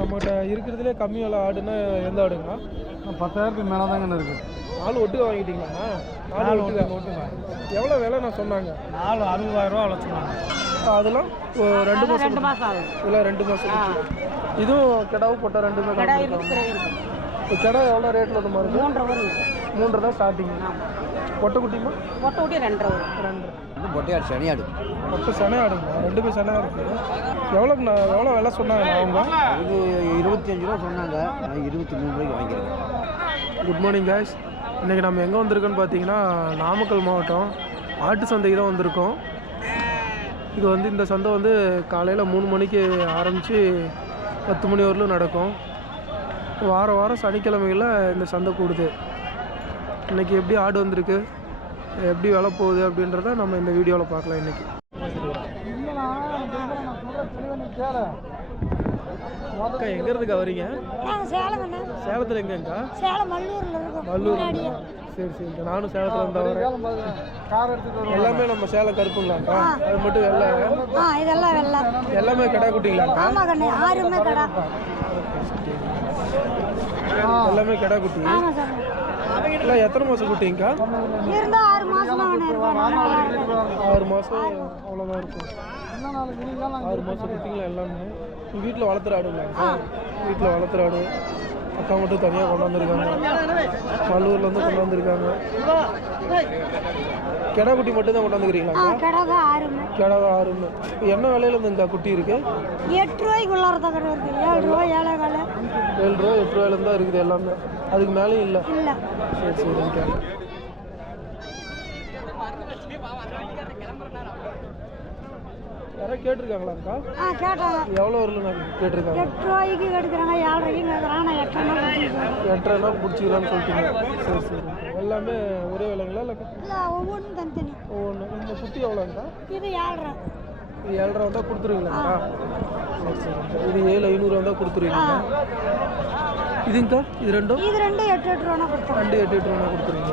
நம்மகிட்ட இருக்கிறதுலே கம்மி விலை ஆடுன்னா எந்த ஆடுங்கண்ணா? 10,000 மேலே தாங்கண்ணா இருக்குது. 4 ஒட்டுக்க வாங்கிட்டீங்களாண்ணா? 4 ஒட்டுக்க எவ்வளோ விலை நான் சொன்னாங்க? 60,000 ரூபா சொன்னாங்க. அதெல்லாம் 2 மாதம் ஆகும். இல்லை 2 மாதம். இதுவும் கிடாவும் போட்டால் 2 இப்போ கிடா எவ்வளோ ரேட்டில் இந்த மாதிரி 3 தான் ஸ்டார்டிங். பொட்டை குட்டிமா? பொட்டை குட்டி 2 வரும். பொட்டையாடு சனியாடு. பொட்டை சனையாடுங்க, 2 சனையாக இருக்குது. எவ்வளோங்கண்ணா எவ்வளோ விலை சொன்னாங்க அவங்க? இது 25 ரூபா சொன்னாங்க, நான் 23 ரூபாய்க்கு வாங்கிக்கிறேன். Good morning guys. இன்றைக்கி நம்ம எங்கே வந்திருக்கோன்னு பார்த்தீங்கன்னா நாமக்கல் மாவட்டம் ஆட்டு சந்தைக்கு தான் வந்திருக்கோம். இது வந்து இந்த சந்தை வந்து காலையில் 3 மணிக்கு ஆரம்பித்து 10 மணி வரலும் நடக்கும். வாரம் சனிக்கிழமைகளில் இந்த சந்தை கூடுது. இன்றைக்கி எப்படி ஆடு வந்திருக்கு, எப்படி விலை போகுது அப்படின்றத நம்ம இந்த வீடியோவில் பார்க்கலாம். இன்றைக்கி அக்கா எங்கேருந்துக்கா வரீங்க? சேலத்தில் எங்கேங்கக்கா? மல்லூர். சரி. நானும் சேலத்தில் இருந்தால் வரேன். எல்லாமே நம்ம சேலம் கருப்புங்களாக்கா? அது மட்டும் வெள்ளை? இதெல்லாம் வெள்ளை. எல்லாமே கடா குட்டிங்களாக்கா? எல்லாமே கடா குட்டி. இல்லை எத்தனை மாதம் குட்டிங்கக்கா? 6 மாதம். 6 மாதம் அவ்வளோதான் இருக்கும். 6 மாதம் குட்டிங்களா எல்லாமே? வீட்டில் வளர்த்துற ஆடுங்களாக்கா? வீட்டில் வளர்த்துற ஆடு. அக்கா மட்டும் தனியாக கொண்டாந்துருக்காங்க, மல்லூர்லேருந்து கொண்டாந்துருக்காங்க. கெடா குட்டி மட்டும் தான் கொண்டாந்துக்கிறீங்களா? கெடா தான் 6. என்ன விலையில இருந்துங்கக்கா குட்டி இருக்கு? 8 ரூபாய்க்குள்ளார தகர இருக்கு. 7 ரூபா 7 ரூபா 8 ரூபாயிலேருந்து தான் இருக்குது எல்லாமே. அதுக்கு மேலேயும் இல்லை? சரிங்கக்கா. யாராவது கேட்டிருக்காங்களாக்கா? கேட்டாங்க. எவ்வளோ வரல கேட்டிருக்காங்க? 8 ரூபாய்க்கு எடுக்கிறாங்க, 7 ரூபாய்க்கு கேட்குறாங்க. 8 பிடிச்சிக்கலான்னு சொல்லிட்டீங்க. சரி. எல்லாமே ஒரே விலைங்களா இல்லை? ஒவ்வொன்றும் தனித்தனி. ஒவ்வொன்று. இந்த குட்டி எவ்வளோங்கக்கா? இது 7 ரூபா. 7 ரூபா வந்தால் கொடுத்துருவீங்களாக்கா? சரி. இது 7,500 வந்தால் கொடுத்துருவீங்களா? இதுங்கக்கா? இது ரெண்டும்? இது 2 8 ரூபா கொடுத்துருவோம். 2 8 ரூபா கொடுத்துருவீங்க.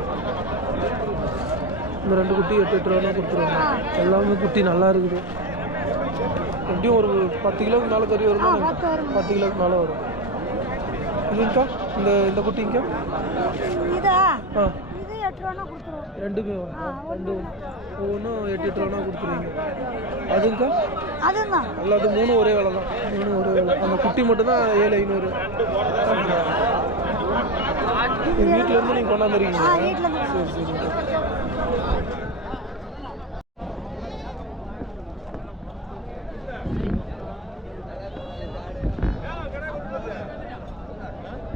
இந்த 2 குட்டி 8 ரூபா கொடுத்துருவாங்க. எல்லாமே குட்டி நல்லா இருக்குது. எப்படியும் ஒரு 10 கிலோக்கு மேலே கறி வருமா? 10 கிலோக்கு மேலே வரும். இதுங்கக்கா? இந்த குட்டிங்கக்கா? இதா? இது 8 ரூபா கொடுத்துருவோம். ரெண்டுமே ஒவ்வொன்றும் 8 ரூபா கொடுத்துருவீங்க. அதுங்கக்கா? அதுதான் அல்ல, அது 3 ஒரே விலை தான். 3 ஒரே விலை. அந்த குட்டி மட்டும்தான் 7,500. வீட்டிலேருந்து நீங்கள் கொண்டாந்துருக்கீங்க? சரி.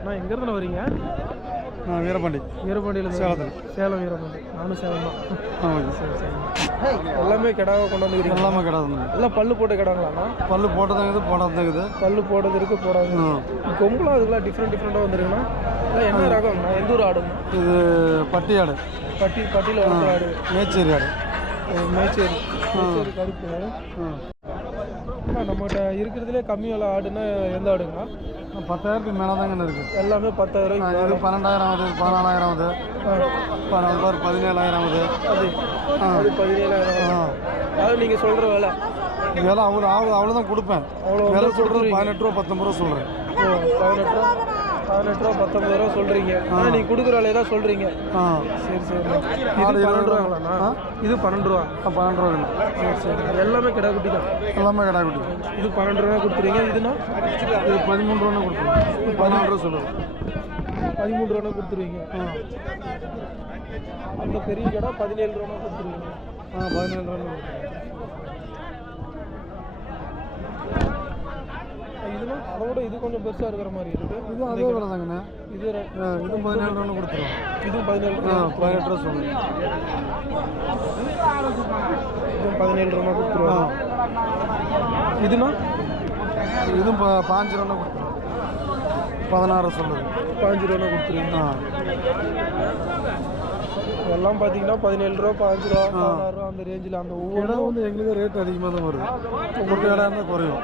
நான் எங்கேருந்து வரீங்க? நான் வீரபாண்டியில் சேலம் வீரபாண்டி. நானும் சேலம் தான். சரி. எல்லாமே கிடாவை கொண்டாந்துக்கிறீங்க? எல்லாமே கிடாது. எல்லாம் பல்லு போட்ட கிடாங்களாண்ணா? பல்லு போட்டதாங்குது, போடாதங்குது. பல்லு போட்டது இருக்குது, போடாது. கொம்புலாம் அதுக்கெல்லாம் டிஃப்ரெண்ட்டாக வந்துருக்குண்ணா. இல்லை என்ன ரகம்ண்ணா? எந்த ஊர் ஆடுங்க? இது பட்டி ஆடு. பட்டியில் வளர்க்குற ஆடு. மேச்சேரி ஆடு. மேச்சேரி கருப்பு. நம்மகிட்ட இருக்கிறதுலே கம்மி விலை ஆடுன்னா எந்த ஆடுங்கண்ணா? 10,000 மேலே தாங்கண்ணா இருக்குது. எல்லாமே 10,000. இது 12,000 ஆகுது, 14,000 ஆகுது, 17,000 ஆகுது. அது 17,000. அதாவது நீங்கள் சொல்கிற விலை அவ்வளோதான் கொடுப்பேன். விலை சொல்கிறது 18 ரூபா 19 ரூபா சொல்கிறேன். 18 ரூபா 19 ரூபா சொல்கிறீங்க. நீங்கள் கொடுக்குற விலையை தான் சொல்கிறீங்க. சரி. இது 12 ரூபாங்களாண்ணா? இது 12 ரூபா. 12 ரூபா. சரி. எல்லாமே கிடா குட்டி தான்? எல்லாமே கிடா குட்டி. இது 12 ரூபா கொடுத்துறீங்க. இதுனா இது 13 ரூபா கொடுத்துருவீங்க. 14 ரூபா சொல்லுவோம். 13 ரூபா கொடுத்துருவீங்க. அந்த பெரிய கடை 17 ரூபா கொடுத்துருவீங்க. 17 ரூபா. இதுனா அதோட இது கொஞ்சம் பெருசாக இருக்கிற மாதிரி இருக்குது. இது அதே விலை தாங்கண்ணா. இது 17 ரூபா கொடுத்துருவோம். இதுவும் 17 ரூபா சொல்லுங்கள். இதுவும் 17 ரூபா கொடுத்துருவோம். இதுனா இதுவும் 5 ரூபா கொடுத்துருவோம். 16 சொல்லுது. 5 ரூபா கொடுத்துருவீங்க. எல்லாம் பார்த்தீங்கன்னா 17 ரூபா, 5 ரூபா, 16 ரூபா அந்த ரேஞ்சில். அந்த ஒவ்வொரு வந்து எங்களுக்கு ரேட் அதிகமாக தான் வருது. ஒவ்வொரு இடம் இருந்தால் குறையும்.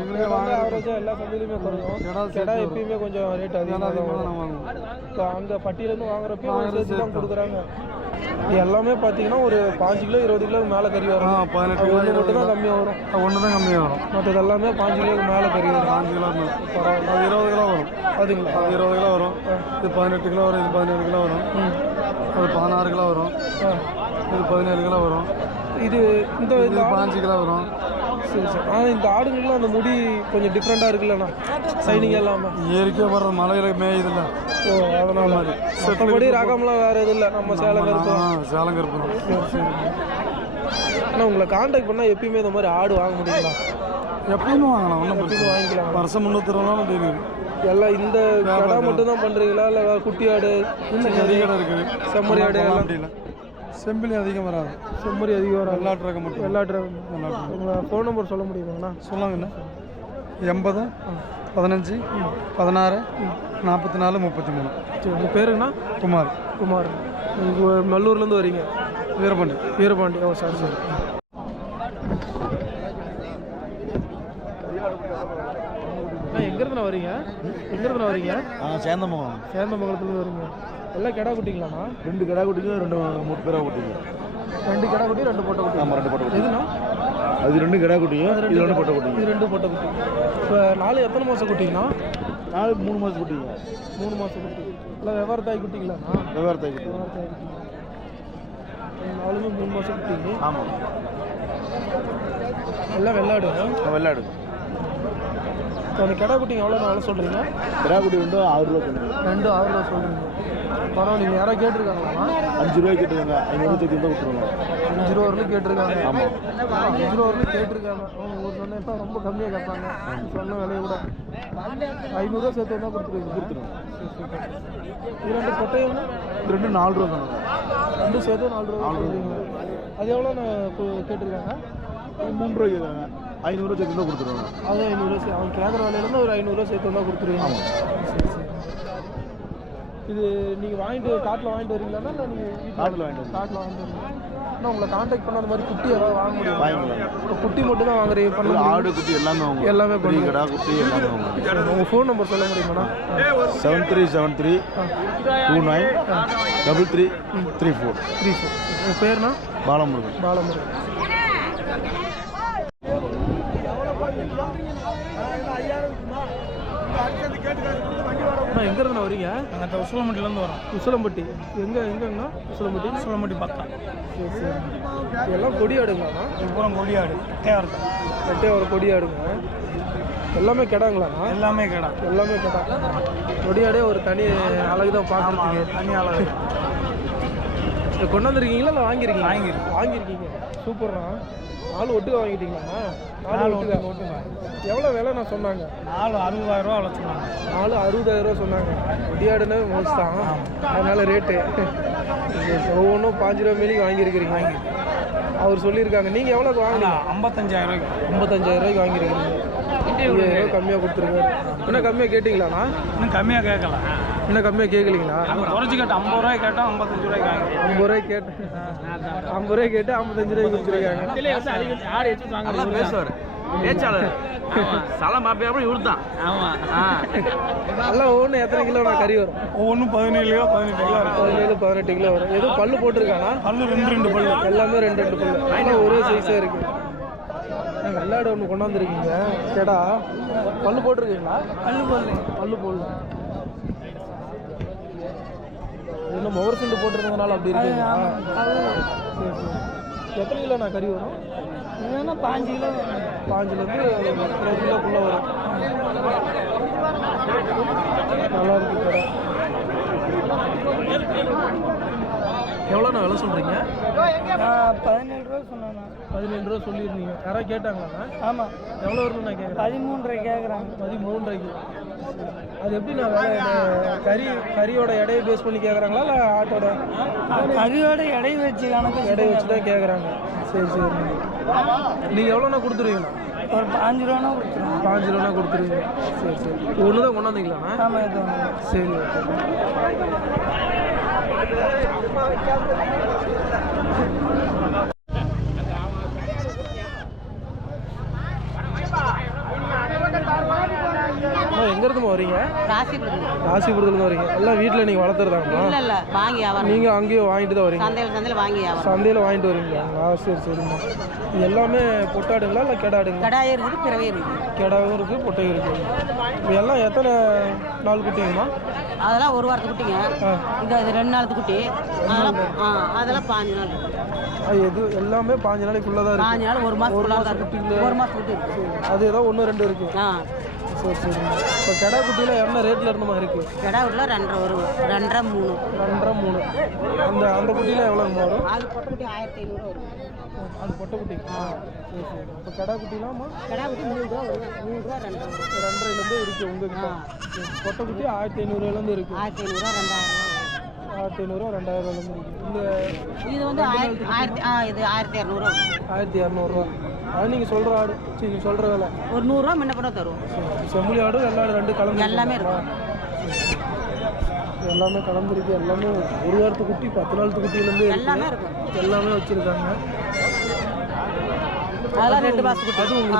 எங்களுக்கு ஆவரேஜாக எல்லா சந்தையிலுமே குறையும். கடை எப்பயுமே கொஞ்சம் ரேட் அதிகமாக தான் வாங்குவோம். இப்போ அங்கே பட்டியிலேருந்து வாங்குறப்ப சேர்த்து தான் கொடுக்குறாங்க. இது எல்லாமே பார்த்தீங்கன்னா ஒரு 5 கிலோ 20 கிலோ மேலே கறி வரும். 18 கிலோ ஒன்று மட்டும் தான் கம்மியாக வரும். ஒன்று தான் கம்மியாக வரும். மற்றது எல்லாமே 5 கிலோக்கு மேலே கறி வரும். 5 கிலோ பரவாயில்ல. அது 20 கிலோ வரும். அதுங்களா? அது 20 கிலோ வரும். இது 18 கிலோ வரும். இது 17 கிலோ வரும். அது 16 கிலோ வரும். இது 17 கிலோ வரும். இது இந்த 5 கிலோ வரும். சரி சரி. ஆனால் இந்த ஆடுங்களுக்குலாம் அந்த முடி கொஞ்சம் டிஃப்ரெண்ட்டாக இருக்குல்லண்ணா, சைனிங் இல்லாமல். இயற்கையாக வர்ற மலையில் மேயுதில்ல. ஓ, அதனால மாதிரி மற்றபடி ரகம்லாம் வேறு எதுவும் இல்லை. நம்ம சேலம் கருப்பு. சேலம் கருப்பு. சரி சரி. ஆனால் உங்களை காண்டாக்ட் பண்ணால் எப்பயுமே இந்த மாதிரி ஆடு வாங்க முடியுங்களா? எப்பயுமே வாங்கலாம். ஒன்றும் எப்பயுமே வாங்கிக்கலாம். வருஷம் 360 டெய்லி எல்லாம் இந்த கடை மட்டும் தான் பண்ணுறீங்களா, இல்லை குட்டி ஆடு நிறைய கடை இருக்குது. செம்மறி ஆடு எல்லாம் அப்படின்னா செம்பிளி அதிகம் வராது. செம்மறி அதிகம் வராது. வெள்ளாட்டு ரகம் மட்டும். வெள்ளாட்டு ரகம். உங்கள் ஃபோன் நம்பர் சொல்ல முடியுமாண்ணா? சொல்லாங்கண்ணா. 80 15 16 44 33. சரி, உங்கள் பேருங்கண்ணா? குமார். குமார். நீங்கள் நல்லூர்லேருந்து வரீங்க? வீரபாண்டி. வீரபாண்டி. ஓ சரி சரி. எங்கேருந்துண்ணா வரீங்க? எங்கேருந்துண்ணா வரீங்க? சேந்தமங்கலம். சேந்தமங்கலத்துலேருந்து வரீங்க. எல்லாம் கிடா குட்டிங்களாண்ணா? 2 கிடா குட்டிங்க, 2 பேரா குட்டிங்க. 2 கிடா குட்டி, 2 பொட்டை குட்டி. ஆமாம், 2 பொட்டை குட்டி. எதுண்ணா? அது 2 கிடா குட்டிங்க, இது 2 பொட்டை குட்டிங்க. இது 2 பொட்டை குட்டி. இப்போ 4 எத்தனை மாதம் குட்டிங்கண்ணா? 4 3 மாதம் குட்டிங்க. 3 மாதம் குட்டி. இல்லை விவர தாய் குட்டிங்களாண்ணா? விவர தாய் குட்டி. விவர தாய் குட்டி. 4மே 3 மாதம் குட்டிங்க. ஆமாம். எல்லாம் வெள்ளாடு. வெள்ளாடு. இப்போ அந்த கிடா குட்டிங்க எவ்வளோ வேலை சொல்கிறீங்க? கிடா குட்டி வந்து 6 ரூபா பண்ணுங்க. 2 6 ரூபா சொல்கிறீங்க. பரவாயில்ல. நீங்கள் யாராவது கேட்டிருக்காங்களாண்ணா? 5 ரூபாய்க்கு கேட்டுருக்காங்க. 500 தான் விட்டுருவாங்க. 5 ரூபா வரலும் கேட்டிருக்காங்க. ஆமாம், 5 ரூபா வரலும் கேட்டிருக்காங்க. ஒரு சொன்னேன் ரொம்ப கம்மியாக கேட்பாங்க. சொன்ன விலையை கூட 500 சேர்த்து தான் கொடுத்துருவோம். இது 2 பொட்டையும் 2 4 ரூபா தானே. 2 சேர்த்து 4 ரூபா கொடுக்குறீங்க. அது எவ்வளோ கேட்டிருக்காங்க? 3 ரூபாய்க்கு கேட்குறாங்க. 500 சேர்த்து தான் கொடுத்துருவாங்க. அது 500 அவன் கேட்குற விலையிலேருந்து ஒரு 500 சேர்த்து தான் கொடுத்துருவீங்க. ஆமாம். சரி சரி. இது நீங்கள் வாங்கிட்டு காட்டில் வாங்கிட்டு வரீங்களாண்ணா, இல்லை நீங்கள் காட்டில் வாங்கிட்டு காட்டில் வாங்கிட்டு வரீங்க? ஆனால் உங்களை காண்டாக்ட் பண்ண அந்த மாதிரி குட்டி ஏதாவது வாங்க முடியும்? வாங்கிக்கலாம். இப்போ குட்டி மட்டும் தான் வாங்குறீங்க? பண்ண ஆடு குட்டி எல்லாமே வாங்க. எல்லாமே பெரிய கடா குட்டி எல்லாமே வாங்க. உங்கள் ஃபோன் நம்பர் சொல்ல முடியுமாண்ணா? 7373 29 33 34. 34. உங்கள் பேர்ண்ணா? பாலமுருகன். பாலமுருகன். எங்க இருந்து வரீங்க? நாங்கள் உசிலம்பட்டிலேருந்து வரோம். உசிலம்பட்டி. எங்கங்கண்ணா? உசிலம்பட்டி பக்கம். சரி சரி. எல்லாம் கொடியாடுங்களாண்ணா? இப்போ கொடியாடு கட்டையாக இருக்கும். கட்டையாக ஒரு கொடியாடுங்க. எல்லாமே கிடாங்களாண்ணா? எல்லாமே கடை. எல்லாமே கிடா. கொடியாடே ஒரு தனி அழகு தான் பார்க்குறதுக்கு. தனி அழகு. இதை கொண்டாந்துருக்கீங்களா இல்லை வாங்கியிருக்கீங்க? வாங்கியிருக்கீங்க. சூப்பர்ண்ணா. 4 ஒட்டுக்கா வாங்கிட்டீங்களாண்ணா? 4 ஒட்டுக்கா. எவ்வளோ விலை நான் சொன்னாங்க? 4 60,000 ரூபா சொன்னாங்க. 4 60,000 ரூபா சொன்னாங்க. கொடியாடுனே மோஸ்ட் தான், அதனால ரேட்டு ஒவ்வொன்றும் 5 ரூபா மேலே வாங்கியிருக்கிறீங்க. அவர் சொல்லியிருக்காங்க. நீங்கள் எவ்வளோக்கு வாங்கினீங்க? 55,000 ரூபாய்க்கு. 55,000 ரூபாய்க்கு வாங்கியிருக்கீங்க. 20,000 கம்மியாக கொடுத்துருக்காரு. இன்னும் கம்மியாக கேட்டிங்களாண்ணா? இன்னும் கம்மியாக கேட்கல. இன்னும் கம்மியாக கேட்கலீங்களா? குறைச்சி கேட்டோம். 50 ரூபாய் கேட்டோம். 55 ரூபாய்க்கு வாங்கி. 50 ரூபாய் கேட்டு 50 ரூபாய் கேட்டு 55 ரூபாய்க்கு கொடுத்துருக்காங்க. பேசுவார் பேச்சாளர். சலம் பாப்பா இவரு தான். ஆமாம். எல்லாம் ஒவ்வொன்றும் எத்தனை கிலோ நான் கறி வரும்? ஒவ்வொன்றும் 17 கிலோ 18 கிலோ இருக்கும். 17 18 கிலோ வரும். எதுவும் பல்லு போட்டிருக்கானா? பல்லு 2 பல்லு. எல்லாமே 2 பல்லு. ஆனால் ஒரே சைஸாக இருக்கு. வெள்ளாடு ஒன்று கொண்டாந்துருக்கீங்க. கேடா பல்லு போட்டிருக்கீங்களா? பல்லு போடல. இன்னும் மொவர் சிண்டு போட்டிருந்ததுனால அப்படி இருக்குங்களா? சரி சரி. எத்தனை கிலோ நான் கறி வரும்? 5 கிலோ. 5லேருந்து 20 கிலோக்குள்ளே வரும். நல்லா இருக்கு கடை. எவ்வளோண்ணா விலை சொல்கிறீங்க? 17 ரூபா சொன்னாங்க. 17 ரூபா சொல்லியிருந்தீங்க. யாராவது கேட்டாங்களாண்ணா? ஆமாம். எவ்வளோ வரும்னு நான் கேட்குறேன். 13 கேட்குறாங்க. 13 ரூபாய்க்கு. அது எப்படி நான் கறியோட எடையை பேஸ் பண்ணி கேட்குறாங்களா இல்லை ஆட்டோட? கறியோட எடை வச்சு கணக்கு எடையை வச்சு தான் கேட்குறாங்க. சரி சரி. நீங்கள் எவ்வளோண்ணா கொடுத்துருவீங்கண்ணா? ஒரு 5 ரூபானா கொடுத்துருவோம். 5 ரூபானா கொடுத்துருவீங்க. சரி சரி. ஒன்று தான் கொண்டாந்தீங்களாண்ணா? ஆமாம், இது ஒன்று. சரி. எங்க எங்கேருந்துமா வரீங்க? ராசிபுரம். ராசிபுரத்துலேருந்து வரீங்க. எல்லாம் வீட்டில் நீங்கள் வளர்த்துறதாங்கம்மா? இல்லை வாங்கி வியாபாரம். நீங்கள் அங்கேயே வாங்கிட்டு தான் வரீங்க? சந்தையில் வாங்கி வியாபாரம். சந்தையில் வாங்கிட்டு வரீங்களா? சரி சரிம்மா. இது எல்லாமே பொட்டாடுங்களா இல்லை கெடாடுங்களா? கடாயும் இருக்குது, பிறவையும் இருக்குது. கெடாவும் இருக்குது, பொட்டையும் இருக்குது. இது எல்லாம் எத்தனை நாள் குட்டிங்கம்மா? அதெல்லாம் ஒரு வாரத்து குட்டிங்க. இது 2 நாளுக்கு குட்டி. அதெல்லாம் 5 நாள். எது எல்லாமே 5 நாளைக்குள்ளே தான் இருக்குது. 5 நாள், 1 மாதத்துக்குள்ள தான் இருக்குது. 1 மாதம் குட்டி இருக்குது. அது ஏதோ 1 2 இருக்குது. சரி சரி. இப்போ கெடா குட்டியில் என்ன ரேட்டில் இருந்தமா இருக்குது? கெடா குட்டியில் 2.5 வரும். 2.5 3. அந்த குட்டியில் எவ்வளோங்க வரும்? அது பொட்டை குட்டி 1500 வரும். அது பொட்டை குட்டி. சரி சரி. இப்போ கெடா குட்டிலாமா? கெடா குட்டி 3 ரூபா வரும். 3 ரூபா 2 ரூபா. 2.5லேருந்து இருக்குது உங்ககிட்ட. பொட்டை குட்டி 1500 இருக்குது. 1500 2000 1500 2000 இருக்குது. இது வந்து 1200 1200. அது நீங்கள் சொல்கிற ஆடு நீங்கள் சொல்கிற வேலை ஒரு 100 ரூபா முன்ன பண்ண தரும். செம்மொழி ஆடு வெள்ளாடு 2 கலந்து எல்லாமே இருக்கும். எல்லாமே கலந்துருக்கு. எல்லாமே ஒரு வாரத்து குட்டி 10 நாள் குட்டியிலேருந்து எல்லாமே இருக்கும். எல்லாமே வச்சுருக்காங்க. அதெல்லாம் 2 மாதம் குட்டி. அதுவும்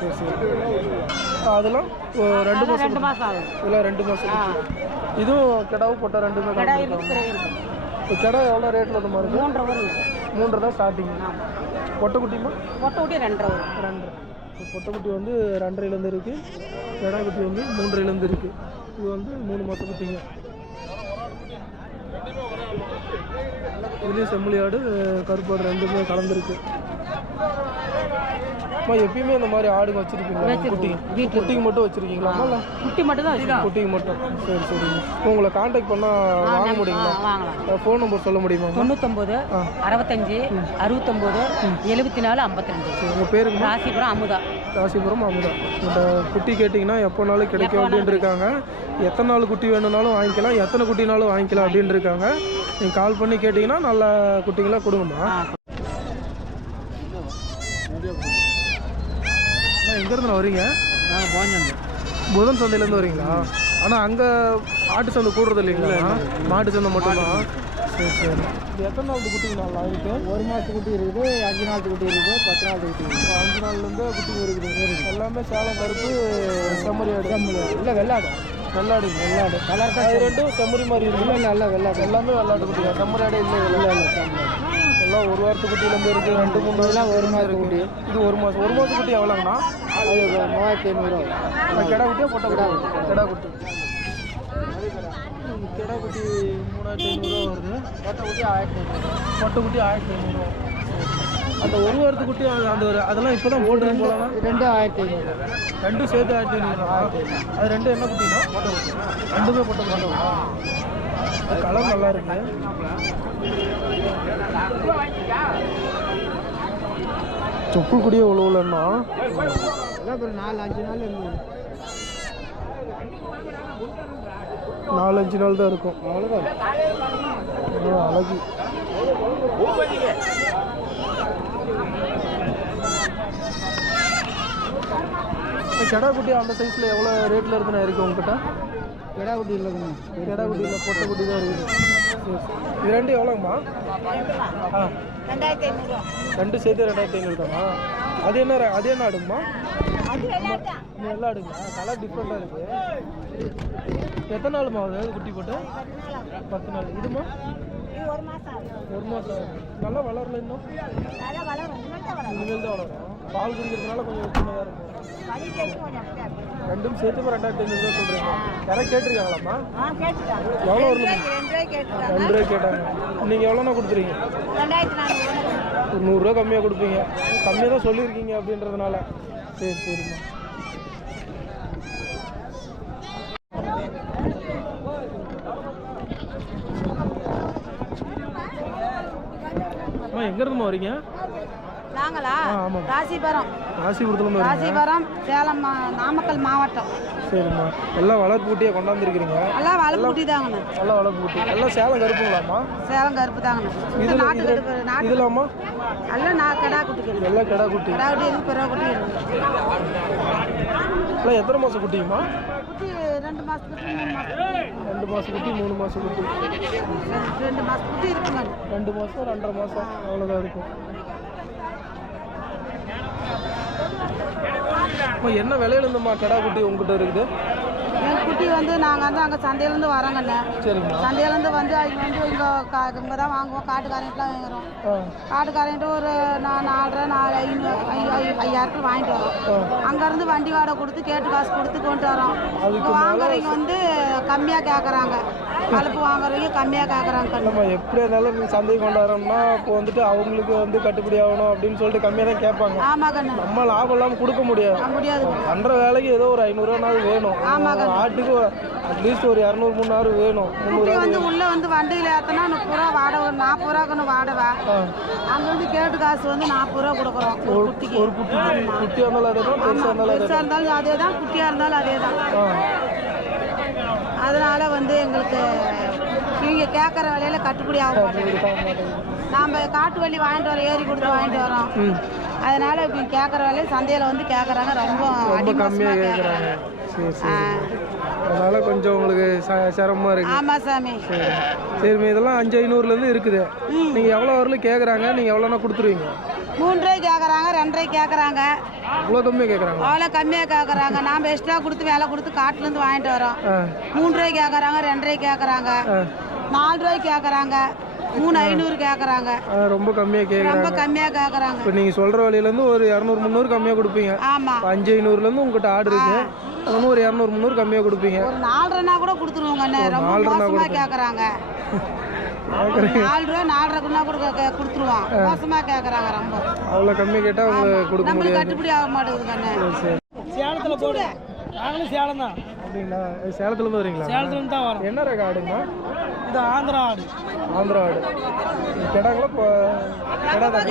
சரி சரி. அதெல்லாம் 2 மாதம் ஆகும். இதெல்லாம் 2 மாதம். இதுவும் கெடாவும் போட்டால் 2 கடை இருக்குது. இப்போ கெடா எவ்வளோ ரேட்டில் அந்த மாதிரி? 3.5 வரும். 3 தான் ஸ்டார்டிங். பொட்டை குட்டிமா? பொட்டை குட்டி 2.5 வரும். 2.5. பொட்டை குட்டி வந்து 2.5லேருந்து இருக்குது. கெடா குட்டி வந்து 3.5லேருந்து இருக்குது. இது வந்து 3 மாதம் குட்டிங்க. இதுலேயும் செம்மொழி ஆடு கருப்பாடு 2மே கலந்துருக்கு. எப்பயுமே இந்த மாதிரி ஆடுங்க வச்சிருக்கீங்களா? குட்டிக்கு மட்டும் வச்சிருக்கீங்களா? குட்டி மட்டும் தான் வச்சிருக்கோம். குட்டிக்கு மட்டும். சரி சரி. உங்களை கான்டாக்ட் பண்ணால் வாங்க முடியுமா? வாங்கலாம். ஃபோன் நம்பர் சொல்ல முடியுமா? 99 65 69 74 52. உங்கள் பேருக்கு? ராசிபுரம் அமுதா. ராசிபுரம் அமுதா. இந்த குட்டி கேட்டிங்கன்னா எப்போனாலும் கிடைக்கும் அப்படின்னு இருக்காங்க. எத்தனை நாள் குட்டி வேணும்னாலும் வாங்கிக்கலாம், எத்தனை குட்டினாலும் வாங்கிக்கலாம் அப்படின்னு இருக்காங்க. நீங்கள் கால் பண்ணி கேட்டிங்கன்னா நல்ல குட்டிங்களாக கொடுங்கம்மா. எங்கேருந்து வரீங்க? புதன் சந்தையிலேருந்து வரீங்களா? ஆனால் அங்கே ஆட்டு சந்தை கூடுறது இல்லைங்களா? மாட்டு சந்தை மட்டும்தான். சரி சரி. இது எத்தனை நாள் குட்டிங்கண்ணா இருக்குது? 1 மாதத்து குட்டி இருக்குது, 5 நாள் குட்டி இருக்குது, 10 நாள் குட்டி இருக்குது. 5 நாள்லேருந்து குட்டிங்க இருக்குது. எல்லாமே சேலம் கருப்பு செம்மறி ஆடு. இல்லை வெள்ளாடு. வெள்ளாடு கலர் தான். 2 செம்மறி மாதிரி இருக்குது. இல்லை வெள்ளாடு. எல்லாமே வெள்ளாடு குட்டி தான். செம்மறி ஆடே இல்லை. எல்லாம் ஒரு வாரத்து குட்டியிலேருந்து இருக்குது. 2 3 நாள் 1 மாதத்து குட்டி. இது 1 மாதம். 1 மாதத்து குட்டி எவ்வளோங்கண்ணா? அது 3500. கெடா குட்டியா பொட்டை குட்டி? கெடா குட்டி. கெடா குட்டி 3500 வருது. பொட்டை குட்டி 1500. பொட்டை குட்டி 1500. அந்த ஒரு வாரத்து குட்டி அதெல்லாம் இப்போ தான் போட்டுருக்கு போகலாம். 2 1500. 2 சேர்த்து 1500. அது 2 என்ன குட்டினா? பொட்டை குட்டி. 2மே பொட்டை குட்டி. கலர் நல்லா இருக்கு. சொப்பு குடியே உழவுலன்னா 4 5 நாள் இருக்குது. 4 5 நாள் தான் இருக்கும். அவ்வளோதான். அழகு. கெடா குட்டி அந்த சைஸில் எவ்வளோ ரேட்டில் இருக்குண்ணா இருக்குது உங்ககிட்ட? கெடா குட்டி இல்லைங்க. கெடா குட்டி இல்லை, பொட்டை குட்டி தான் இருக்குது. இது 2 எவ்வளோங்கம்மா? 2500. 2 சேர்த்து 2500 தானா? அது என்ன ஆடுங்கம்மா? நல்லா ஆடுங்களா? கலர் டிஃப்ரெண்ட்டாக இருக்குது. எத்தனை நாளுமா ஆகுது குட்டி போட்டு? 10 நாள். இதுமா? இது 1 மாதம் ஆகும். 1 மாதம். நல்லா வளரல இன்னும்? நல்லா வளரும். இனிமேல் தான் வளரும். பால் குடிக்கிறதுனால கொஞ்சம் சின்னதாக இருக்கும். 2 சேர்த்து 2500 தான் சொல்கிறீங்க. யாராவது கேட்டிருக்காங்களாம்மா? கேட்டுட்டாங்க. எவ்வளோ வரும்? 2 ரூபாய் கேட்டுட்டாங்க. 2 ரூபாய் கேட்டாங்க. நீங்கள் எவ்வளோண்ணா கொடுத்துறீங்க? 2400. ஒரு 100 ரூபா கம்மியாக கொடுப்பீங்க. கம்மியாக தான் சொல்லியிருக்கீங்க அப்படின்றதுனால. சரி சரிம்மா. எங்கேருந்துமா வரீங்க? நாங்களா? ஆமாம். ராசிபுரம். ராசிபுரத்துலேருந்து வரீங்க? ராசிபுரம் சேலம் நாமக்கல் மாவட்டம். சரிம்மா. எல்லாம் வளர்ப்பு குட்டியை கொண்டாந்துருக்கிறீங்க? எல்லாம் வளர்ப்பு குட்டி தாங்கண்ணா. நல்லா வளர்ப்பு குட்டி. எல்லாம் சேலம் கருப்புங்களாம்மா? சேலம் கருப்பு தாங்கண்ணா. இது நாட்டு கருப்பு. இதெல்லாமா? எல்லாம் கெடா குட்டி. எல்லாம் கெடா குட்டி. கெடா குட்டி இருக்கு, பிறகு குட்டி இருக்கு. எல்லாம் எத்தனை மாதம் குட்டிங்கம்மா? குட்டி 2 மாதம் குட்டி, 3 மாதம். 2 மாதம் குட்டி, 3 மாதம் குட்டி. 2 மாதம் குட்டி இருக்குங்க. 2 மாதம் 2.5 மாதம் அவ்வளோதான் இருக்கும். என்ன விலையில இருந்தம்மா கெடா குட்டி உங்ககிட்ட இருக்குது? குட்டி வந்து நாங்கள் வந்து அங்கே சந்தையிலேருந்து வரோங்கண்ணே. சரிங்க. சந்தையிலேருந்து வந்து அவங்க வந்து இங்கே தான் வாங்குவோம். காட்டுக்காரங்கிட்டலாம் வாங்குறோம். காட்டுக்காரங்கிட்ட ஒரு 4,500 வாங்கிட்டு வரோம். அங்கேருந்து வண்டி வாடகை கொடுத்து கேட்டு காசு கொடுத்து கொண்டு வரோம். இங்கே வாங்குறவங்க வந்து கம்மியாக கேட்குறாங்க. கலப்பு வாங்குறவங்க கம்மியாக கேட்குறாங்க. நம்ம எப்படி இருந்தாலும் சந்தைக்கு கொண்டு வரோம்னா இப்போ வந்துட்டு அவங்களுக்கு வந்து கட்டுப்படி ஆகணும் அப்படின்னு சொல்லிட்டு கம்மியாக தான் கேட்பாங்க. ஆமாங்கண்ணே. நம்ம லாபம் இல்லாமல் கொடுக்க முடியாது. பண்ணுற வேலைக்கு ஏதோ ஒரு 500 வேணும். ஆட்டுக்கு அட்லீஸ்ட் ஒரு 200-300 வேணும். குட்டி வந்து உள்ள வந்து வண்டியில் ஏற்றினா 30 ரூபா வாடகை, 40 ரூபாக்குன்னு வாடகை. அங்கே வந்து கேட்டு காசு வந்து 40 ரூபா கொடுக்குறோம் ஒரு குட்டிக்கு. ஒரு குட்டியாக இருந்தாலும் அதே தான், பெருசாக இருந்தாலும் அதே தான், குட்டியாக இருந்தாலும் அதே தான். அதனால வந்து எங்களுக்கு இவங்க கேட்குற விலையில கட்டுப்படி ஆக மாட்டேங்குது. நாம் காட்டு வண்டி வாங்கிட்டு வரோம், ஏறி கொடுத்து வாங்கிட்டு வரோம். அதனால இப்போ கேட்குற விலையை சந்தையில் வந்து கேட்குறாங்க. ரொம்ப கம்மியாக கேட்குறாங்க. சரி சரி. அதனால கொஞ்சம் உங்களுக்கு சிரமமாக இருக்குது. ஆமாம் சாமி. சரி சரிம்மா. இதெல்லாம் 5,500லேருந்து இருக்குது. நீங்கள் எவ்வளோ வரலும் கேட்குறாங்க? நீங்கள் எவ்வளோனா கொடுத்துருவீங்க? 3 ரூபாய்க்கு கேட்குறாங்க, 2 ரூபாய்க்கு கேட்குறாங்க. அவ்வளோ கம்மியாக கேட்குறாங்க? அவ்வளோ கம்மியாக கேட்குறாங்க. நாம் எக்ஸ்ட்ரா கொடுத்து வேலை கொடுத்து காட்டிலேருந்து வாங்கிட்டு வரோம். 3 ரூபாய்க்கு கேட்குறாங்க, 2 ரூபாய்க்கு கேட்குறாங்க, 4 ரூபாய்க்கு கேட்குறாங்க, 3,500 கேட்குறாங்க. ரொம்ப கம்மியாக கேட்குறாங்க. ரொம்ப கம்மியாக கேட்குறாங்க. இப்போ நீங்கள் சொல்கிற விலையிலேருந்து ஒரு 200-300 கம்மியாக கொடுப்பீங்க. ஆமாம். 5,500லேருந்து உங்கள்கிட்ட ஆடு இருக்கு. அது ஒரு 200-300 கம்மியாக கொடுப்பீங்க. ஒரு 4,500 கூட கொடுத்துருவோங்க. ரொம்ப மோசமாக கேட்குறாங்க. 4 ரூபா 4,500 கூட கொடுத்துருவோம். மோசமாக கேட்குறாங்க ரொம்ப. அவ்வளோ கம்மியாக கேட்டால் அவங்க கொடுக்க நம்மளுக்கு முடியாது. கட்டுப்படி ஆக மாட்டேங்குதுங்கண்ணே. சரி. சேலத்தில் போடு. நாங்களும் சேலம் தான். அப்படிங்களா? சேலத்துலேருந்து வரீங்களா? சேலத்துலேருந்து தான் வரோம். என்ன ரக ஆடுங்க? இது ஆந்திரா ஆடு. ஆந்திரா ஆடு. கிடாங்களா? இப்போ கிடா தான்.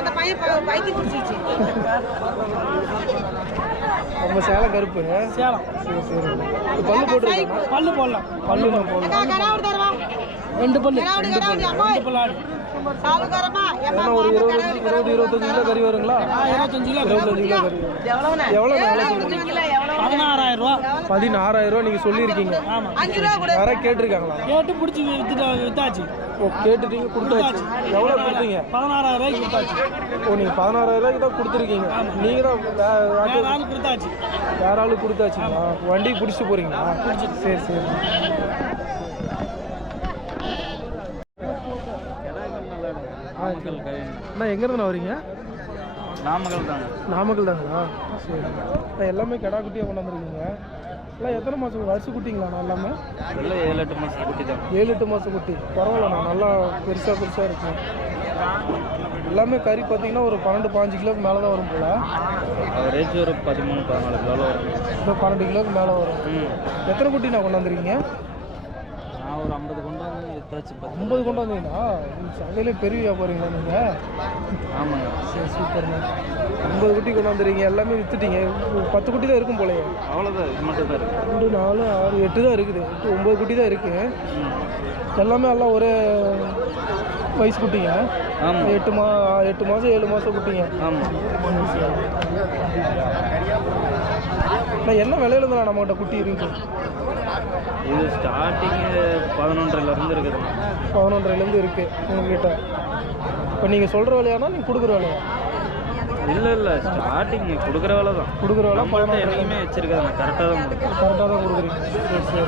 அந்த பையன் பைக்கு குடிச்சிச்சு. நம்ம சேலம் கருப்பு. சேலம். சரி சரி. பல்லு போட்டுருக்கீங்க? பல்லு போடலாம். பல்லு நான் போடலாம். 2 பல்லு. 2 பல்லு ஆடு. ஏன்னா ஒரு 20-25 கிலோ கறி வருங்களா? 25 கிலோ. 25 கிலோ கறி. எவ்வளோ வேலை சொல்றீங்க? 16,000 ரூபா. 16,000 ரூபா நீங்கள் சொல்லியிருக்கீங்க. யாராவது கேட்டிருக்காங்களா? கேட்டு பிடிச்சி வித்தாச்சு. ஓ, கேட்டுட்டீங்க, கொடுத்தாச்சு. எவ்வளோ கொடுத்தீங்க? 16,000 ரூபாய்க்கு கொடுத்தாச்சு. ஓ, நீங்கள் 16,000 ரூபாய்க்கு தான் கொடுத்துருக்கீங்க. நீங்கள் தான் வேற ஆளு கொடுத்தாச்சு. வேற ஆளு கொடுத்தாச்சுங்களா? வண்டிக்கு பிடிச்சிட்டு போகிறீங்களா? சரி சரி. அண்ணா எங்கேருந்து வரீங்க? நாமக்கல் தாங்க. நாமக்கல் தாங்களா? சரி. எல்லாமே கிடா குட்டியாக கொண்டாந்துருக்கீங்க. எல்லாம் எத்தனை மாதம் வருஷ குட்டிங்களாண்ணா? எல்லாமே இல்லை 7-8 மாதம் குட்டி தான். 7-8 மாதம் குட்டி. பரவாயில்லண்ணா, நல்லா பெருசாக இருக்கும். எல்லாமே கறி பார்த்தீங்கன்னா ஒரு 12-15 கிலோக்கு மேலே தான் வரும் போல். ரேட் ஒரு 13-14 கிலோ வரும். இப்போ 12 கிலோக்கு மேலே வரும். எத்தனை குட்டி நான் கொண்டாந்துருக்கீங்க? நான் ஒரு 50 கொண்டு வந்து வித்தாச்சு. 50 கொண்டு வந்தீங்களா? சந்தையிலே பெரிய வியாபாரிங்களா நீங்கள்? ஆமாங்க. சரி சூப்பர்ண்ணா. 50 குட்டி கொண்டாந்துறீங்க. எல்லாமே விற்றுட்டீங்க. 10 குட்டி தான் இருக்கும் போலையே. அவ்வளோதான். இது மட்டும் தான் இருக்குது. 2, 4, 6, 8 தான் இருக்குது. 9 குட்டி தான் இருக்குது. எல்லாமே எல்லாம் ஒரே வயசு குட்டிங்க. ஆமாம். 8 மாதம் 7 மாதம் குட்டிங்க. ஆமாம். நான் என்ன விலையில நம்மகிட்ட குட்டி இருக்கு? இது ஸ்டார்டிங்கு 11,000 இருக்குது. 11,000 இருக்குது உங்ககிட்ட. இப்போ நீங்கள் சொல்கிற விலையானா நீங்கள் கொடுக்குற விலையா? இல்லை ஸ்டார்டிங் கொடுக்குற வேலை தான். கொடுக்குற வேலை நம்மள்ட்ட என்றைக்குமே வச்சுருக்காங்க. கரெக்டாக தான் கொடுக்குறோம். கரெக்டாக தான் கொடுக்குறீங்க. சரி சரி.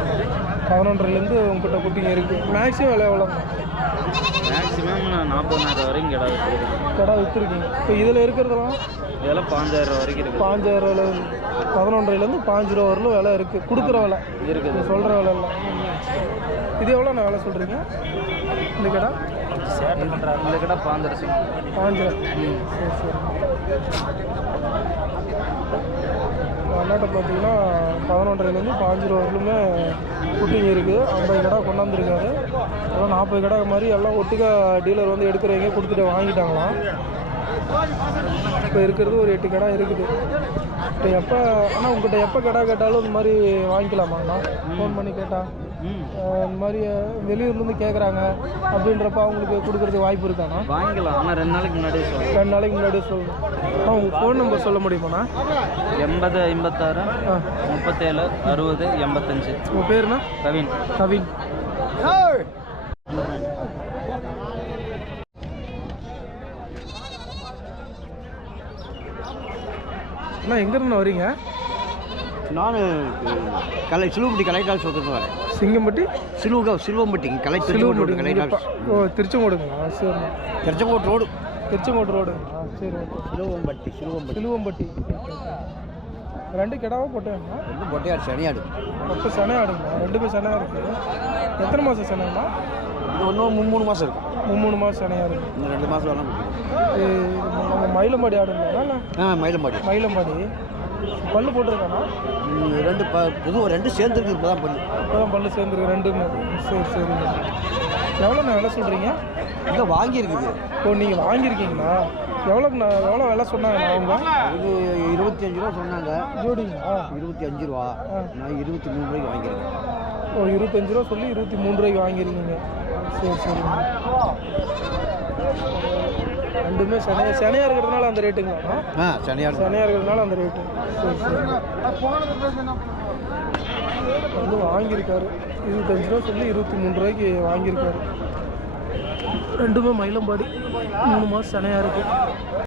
11,000 உங்ககிட்ட குட்டிங்க இருக்குது. மேக்ஸிமம் விலை எவ்வளோ? மேக்ஸிமம் நான் 40,000 வரைக்கும் கிடா விற்றுருக்கேன். கிடா விற்றுருக்கீங்க. இப்போ இதில் இருக்கிறதெல்லாம் இதெல்லாம் 5,000 வரைக்கும் இருக்குது. 5,000 11,000 5 ரூபா வரலும் விலை இருக்குது. கொடுக்குற விலை இருக்குது. சொல்கிற விலை இல்லை. இது எவ்வளோ நான் விலை சொல்கிறீங்க? இந்த கடை இந்த கடை 5,000. சரி சரி. அண்ணாட்ட பார்த்தீங்கன்னா 11,000 5 ரூபா வரலுமே குட்டிங்க இருக்குது. 50 கடை கொண்டாந்துருக்காரு. எல்லாம் 40 கடை மாதிரி எல்லாம் ஒட்டுக்கா டீலர் வந்து எடுக்கிறவங்க கொடுத்துட்டு வாங்கிட்டாங்களாம். இப்போ இருக்கிறது ஒரு 8 கடை இருக்குது. இப்போ எப்போ ஆனால் உங்கள்கிட்ட எப்போ கடை கேட்டாலும் இந்த மாதிரி வாங்கிக்கலாமாண்ணா? ஃபோன் பண்ணி கேட்டால் இந்த மாதிரி வெளியூர்லேருந்து கேட்குறாங்க அப்படின்றப்ப அவங்களுக்கு கொடுக்குறதுக்கு வாய்ப்பு இருக்காண்ணா? வாங்கிக்கலாம். ஆனால் 2 நாளைக்கு முன்னாடியே சொல்லணும். 2 நாளைக்கு முன்னாடியே சொல்லணும். உங்கள் ஃபோன் நம்பர் சொல்ல முடியுமாண்ணா? 80 56 37 60 85. உங்கள் பேருண்ணா? கவின். கவின். அண்ணா எங்கேருந்து வரீங்க? நான் சிலுவம்பட்டி கலெக்டர் சொல்லிட்டு வரேன். சிங்கம்பட்டி சிலுவம்பட்டி சிலுவம்பட்டி கலெக்டர். ஓ திருச்செங்கோடுங்களா? சரி. திருச்செங்கோடு ரோடு. திருச்செங்கோடு ரோடுங்களா? சரி ஓகே. சிலுவம்பட்டி. ரெண்டு கிடாவா போட்டேங்க? ரெண்டும் பொட்டையாடு சனியாடு. மொத்தம் செனை ஆடுங்களா? ரெண்டுமே செனையாக இருக்குது. எத்தனை மாதம் செனைங்களா? இன்னும் 3 மாதம் இருக்கும். 3 மாதம் செனையாக இருக்குது. இன்னும் 2 மாதம் வரலாம். நம்ம மயிலம்பாடி ஆடுங்களா? இல்லை மயிலம்பாடி. பல்லு போட்டிருக்கானா? 2 சேர்ந்துருக்கு. இப்போதான் பல்லு சேர்ந்துருக்கு ரெண்டுமே. சரி. எவ்வளோண்ணா விலை சொல்கிறீங்க? இங்கே வாங்கியிருக்குது. ஓ நீங்கள் வாங்கியிருக்கீங்களா? எவ்வளோ விலை சொன்னாங்கண்ணா அவங்க? இது 25 ரூபா சொன்னாங்க ஜோடிங்களா? 25 ரூபா. நான் 23 ரூபாய்க்கு வாங்கியிருக்கேன். ஓ 25 ரூபா சொல்லி 23 ரூபாய்க்கு வாங்கியிருக்கீங்க. சரிங்க. ரெண்டுமே செனையாக இருக்கிறதுனால அந்த ரேட்டுங்களா? செனையாக இருக்கிறதுனால அந்த ரேட்டு. சரி. வந்து வாங்கியிருக்காரு 25 ரூபா சொல்லி 23 ரூபாய்க்கு வாங்கியிருக்காரு. ரெண்டுமே மயிலம்பாடி. 3 மாதம் செனையாக இருக்குது.